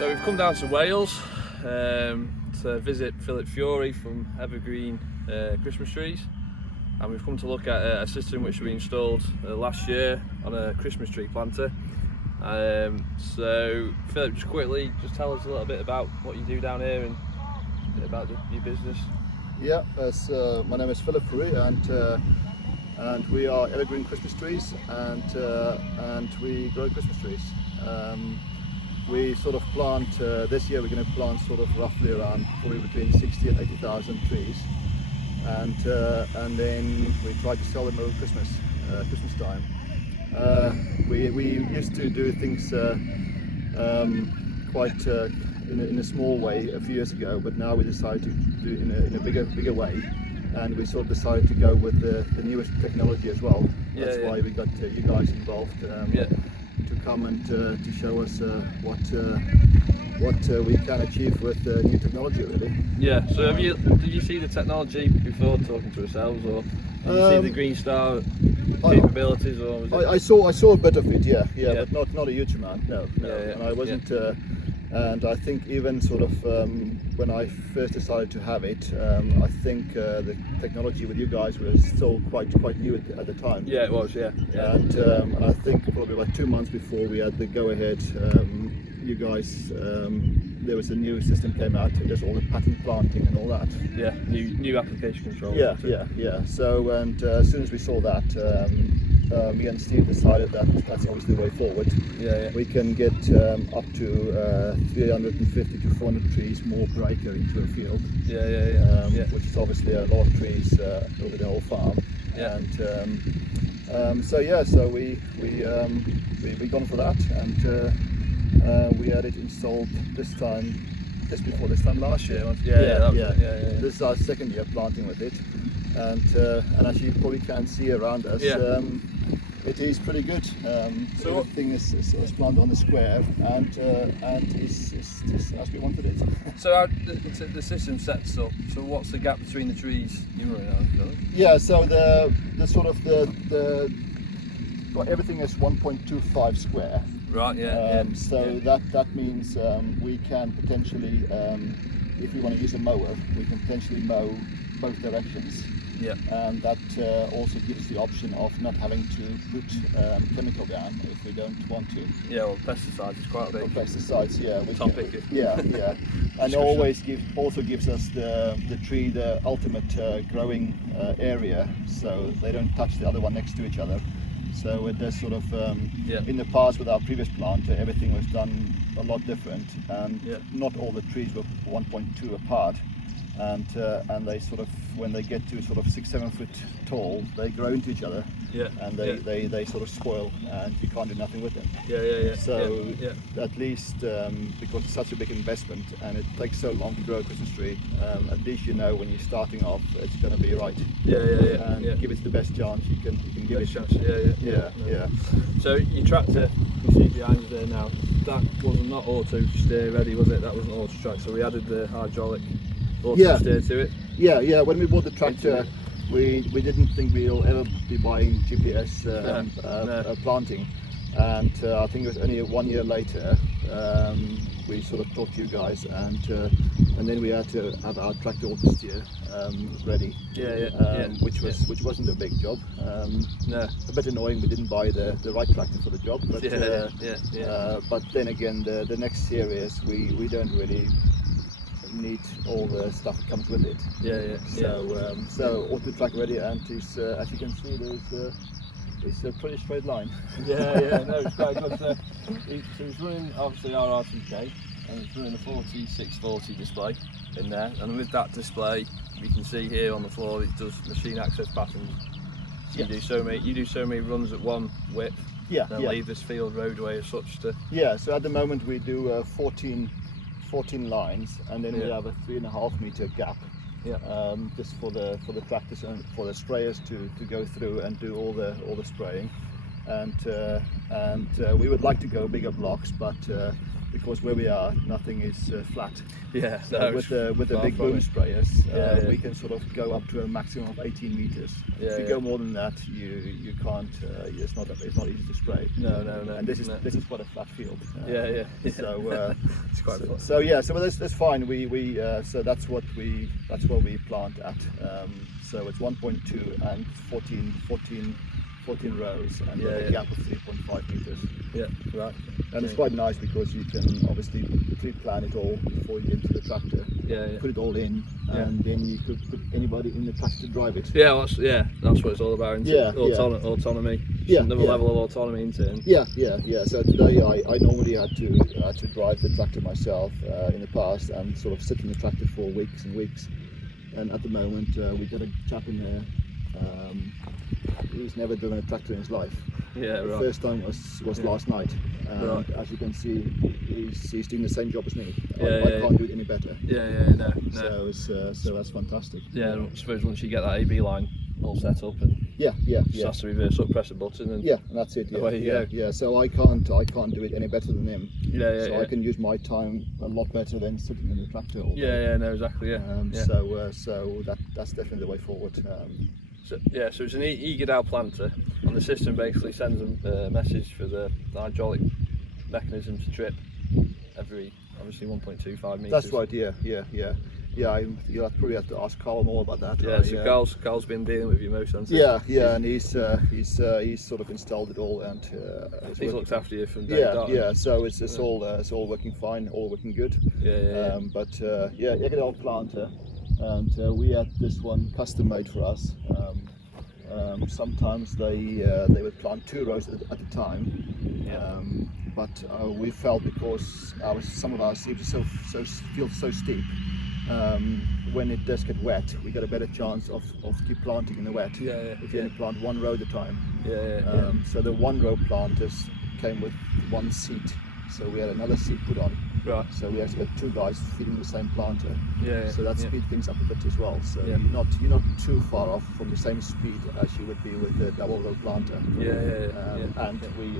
So we've come down to Wales to visit Philip Fourie from Evergreen Christmas Trees, and we've come to look at a system which we installed last year on a Christmas tree planter. So Philip, just quickly, just tell us a little bit about what you do down here and a bit about your business. Yeah, my name is Philip Fourie, and we are Evergreen Christmas Trees, and we grow Christmas trees. We sort of plant, this year we're going to plant sort of roughly around probably between 60 and 80,000 trees, and then we try to sell them over Christmas time. We used to do things quite in a small way a few years ago, but now we decided to do it in a bigger way, and we sort of decided to go with the newest technology as well. That's why we got you guys involved. To come and to show us what we can achieve with new technology, really. Yeah. So did you see the technology before talking to ourselves, or did you see the Green Star capabilities, or was it... I saw a bit of it, yeah. But not a huge amount, no. And I wasn't. And I think even sort of when I first decided to have it, I think the technology with you guys was still quite new at the time. Yeah, it was, yeah. And I think probably about 2 months before we had the go-ahead, you guys, there was a new system came out, just all the pattern planting and all that. Yeah, new application control. Yeah. So, and as soon as we saw that, me and Steve decided that that's obviously the way forward. Yeah. We can get up to 350 to 400 trees more per acre into a field. Which is obviously a lot of trees over the whole farm. Yeah. And so we gone for that, and we had it installed just before this time last year. This is our second year planting with it, and as you probably can see around us, it is pretty good. So everything is planted on the square, and is as we wanted it. So the system sets up. So what's the gap between the trees you're running on? Yeah. So the sort of well, everything is 1.25 square. Right. That means we can potentially, if we want to use a mower, we can potentially mow both directions. Yeah. And that also gives the option of not having to put chemical down if we don't want to. Yeah, well, pesticides is quite a big pesticides, topic. Yeah. And also gives us the tree the ultimate growing area, so they don't touch the other one next to each other. So it does sort of, in the past with our previous plant, everything was done a lot different, and not all the trees were 1.2 apart. And they sort of, when they get to sort of 6-7 foot tall, they grow into each other, and they sort of spoil, and you can't do nothing with them. So at least because it's such a big investment and it takes so long to grow a Christmas tree, at least you know when you're starting off it's going to be right. And give it the best chance you can give it. So your tractor, you see behind you there now, that was not auto steer ready, was it? That wasn't auto track, so we added the hydraulic steer to it. When we bought the tractor, we didn't think we'll ever be buying GPS planting, and I think it was only 1 year later we sort of talked to you guys, and then we had to have our tractor auto steer ready. Which wasn't a big job. A bit annoying we didn't buy the right tractor for the job, but but then again the next series we don't really need all the stuff that comes with it. So auto track ready, and it's, as you can see, it's a pretty straight line. No, it's quite good. So it's running obviously our RTK, and it's running a 4640 display in there, and with that display you can see here on the floor it does machine access patterns. So you do so many runs at one width, then leave this field roadway as such to... So at the moment we do 14 lines, and then we have a 3.5 meter gap, just for the tractors and for the sprayers to go through and do all the spraying, and we would like to go bigger blocks, but because where we are, nothing is flat. Yeah, So no, with the big boom sprayers, we can sort of go up to a maximum of 18 meters. If you go more than that, you can't. It's not easy to spray. No. And this is quite a flat field. Yeah. So it's quite fun. So that's fine. So that's what we plant at. So it's 1.2 and 14 rows and a gap of 3.5 meters. Yeah, right. And it's quite nice because you can obviously pre-plan it all before you get into the tractor. Put it all in, and then you could put anybody in the tractor to drive it. That's what it's all about. Autonomy. Another level of autonomy in turn. Yeah. So today I normally had to drive the tractor myself in the past and sort of sit in the tractor for weeks and weeks. And at the moment we got a chap in there who's never driven a tractor in his life. The first time was last night. As you can see, he's doing the same job as me. I can't do it any better. No. So that's fantastic. I suppose once you get that AB line all set up, and just has to reverse up, press a button, and and that's it. Away you go. So I can't do it any better than him. So I can use my time a lot better than sitting in the tractor all day. No, exactly. So that's definitely the way forward. So it's an e-Gidal planter, and the system basically sends them a message for the hydraulic mechanism to trip every, obviously, 1.25 meters. That's right. You'll probably have to ask Carl more about that. So Carl's been dealing with you most, hasn't he? And he's sort of installed it all, and he's looked after you from day dot. So it's all working fine, all working good. But Gidal planter. And we had this one custom made for us. Sometimes they would plant 2 rows at a time, but we felt because some of our seeds feel so steep, when it does get wet, we get a better chance of keep planting in the wet. If you only plant 1 row at a time. So the 1 row planters came with 1 seat, so we had another seat put on. Right. So we actually got 2 guys feeding the same planter. So that speeds things up a bit as well. So you're not too far off from the same speed as you would be with the double row planter. And we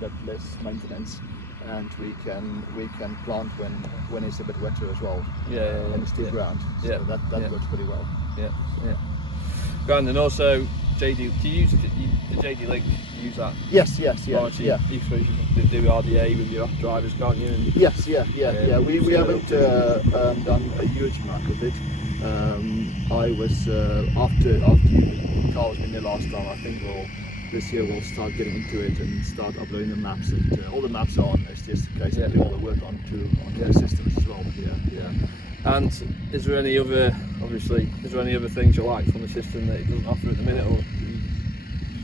got less maintenance, and we can plant when it's a bit wetter as well. On the steep ground. So that works pretty well. Grand, and also JD, do you use the JD Link? Use that? Yes. You suppose you can do RDA with your drivers, can't you? And Yes. We haven't done a huge amount with it. I was after Carl was been there last time. I think this year we'll start getting into it and start uploading the maps, and all the maps are on. It's just a case of doing all the work onto the systems as well. And is there any other things you like from the system that it doesn't offer at the minute, or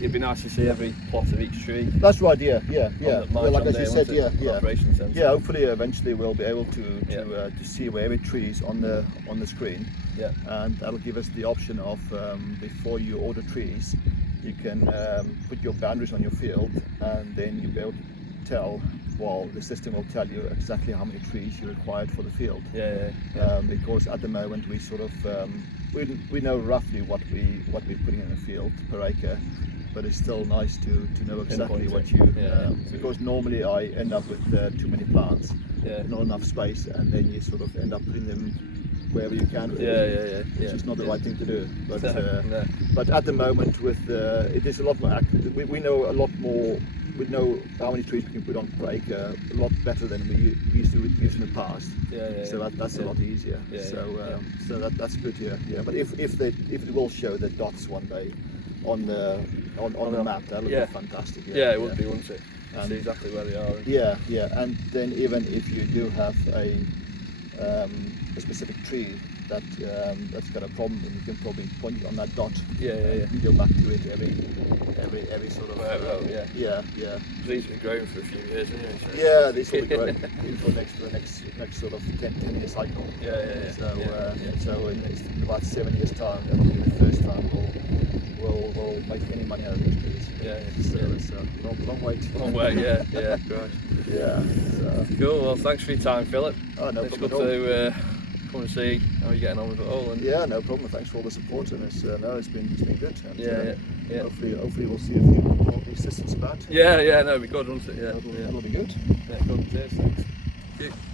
it'd be nice to see every plot of each tree? That's right. Like as you said, Operation Centre. Hopefully, eventually, we'll be able to see where every tree is on the screen. And that'll give us the option of before you order trees, you can put your boundaries on your field, and then you'll be able to tell. Well, the system will tell you exactly how many trees you required for the field. Because at the moment we sort of we know roughly what we're putting in the field per acre, but it's still nice to know exactly what you. Because normally I end up with too many plants, not enough space, and then you sort of end up putting them wherever you can. Which is not the right thing to do. But at the moment, with it is a lot more accurate. We know a lot more. We know how many trees we can put on per acre a lot better than we used to use in the past. So that's a lot easier. So that's good. But if it will show the dots one day on the map, that would be fantastic. It would be, wouldn't it? See exactly where they are. And then even if you do have a specific tree that's got a problem, and you can probably point it on that dot. And go back to it every sort of. These have been growing for a few years, anyway. These will be growing for the next sort of 10-year cycle. So in about 7 years' time, that'll be the first time we'll make any money out of these trees. So it's a long wait. Long way, Christ. So. Cool. Well, thanks for your time, Philip. No it's problem good to come and see how you're getting on with it all. And no problem. Thanks for all the support, and it's been good. And, hopefully we'll see a few more of these systems about. No, it'll be good, won't it? That'll be good. Good. Cheers, thanks. you.